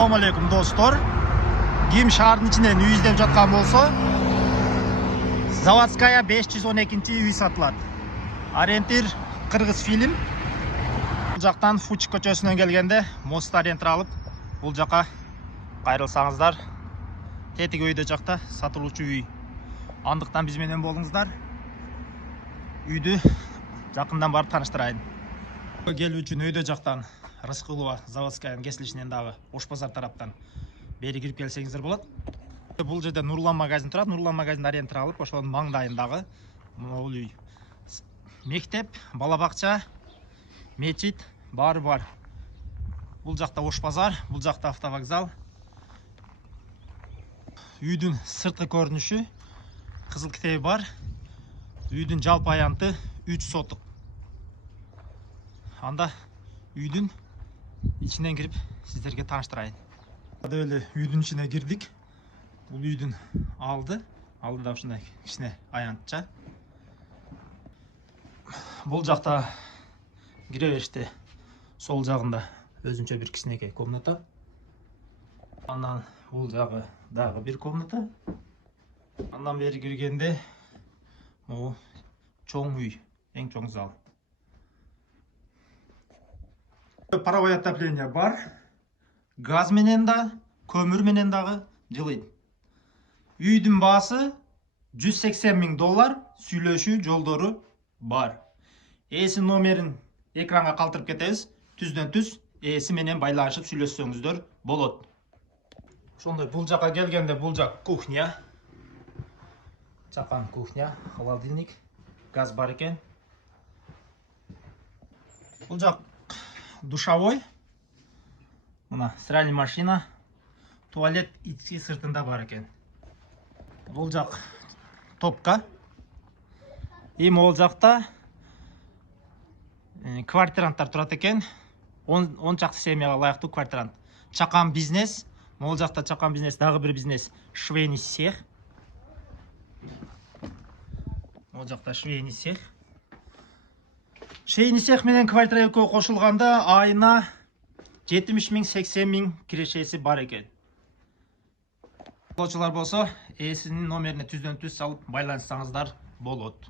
Assalamualaikum dostlar. Ким шаардын ичинен үй издеп жаткан болсо, Заводская 512-үй сатылат. Ориентир Кыргыз фильм. Бул жактан Фучик көчөсүнөн келгенде мост ориентир алып, бул жака кайрылсаңыздар, тетиги өйдө жакта сатылуучу үй. Андыктан биз менен болуңуздар. Үйдү жакындан барып тааныштырайын. Келүү үчүн өйдө жактан Рыскулова Заводскаянын кесилишинен дагы Ош базар тараптан бери кирип келсеңиздер болот. Бул жерде Нурлан магазин турат. Нурлан магазин ориентир алып, ошонун маңдайындагы бул үй. Мектеп, бала бакча, мечит баары бар. Бул жакта Ош базар, бул жакта автовокзал. Үйдүн сырткы көрүнүшү, кызыл китеби бар. Үйдүн жалпы аянты 3 сотук. Анда үйдүн ичинен кирип сиздерге тааныштырайын. Эле үйдүн ичине кирдик. Бул үйдүн алдыда ушундай кичине аянтча. Бул жакта кире бериште сол жагында өзүнчө бир кичинекей комната. Андан бул жагы дагы бир комната. Андан бери киргенде могу чоң үй, эң чоң зал. Паровое отопление бар. Газ менен да, көмүр менен дагы жылыйт. Үйдүн баасы $180 000, сүйлөшүү жолдору бар. Ээси номерин экранга калтырып кетебиз. Түздөн түз ээси менен байланышып сүйлөшсөңүздөр болот. Ошондой бул жака келгенде бул жак кухня. Чакан кухня, холодильник, газ бар экен. Бул жак душовой. Мына стиральный машина, туалет ички сыртында бар экен. Бул жак топка. Могул жакта квартиранттар турат экен. 10 чакты семьяга ылайыктуу квартирант. Чакан бизнес. Могул жакта чакан бизнес, дагы бир бизнес, швейный цех. Могул жакта швейный цех. Швейный цех менен квартира экөө кошулганда айына 70 000, 80 000 кирешеси бар экен. Болчулар болсо, ээсинин номерине түздөн түз салып байланышсаңыздар болот.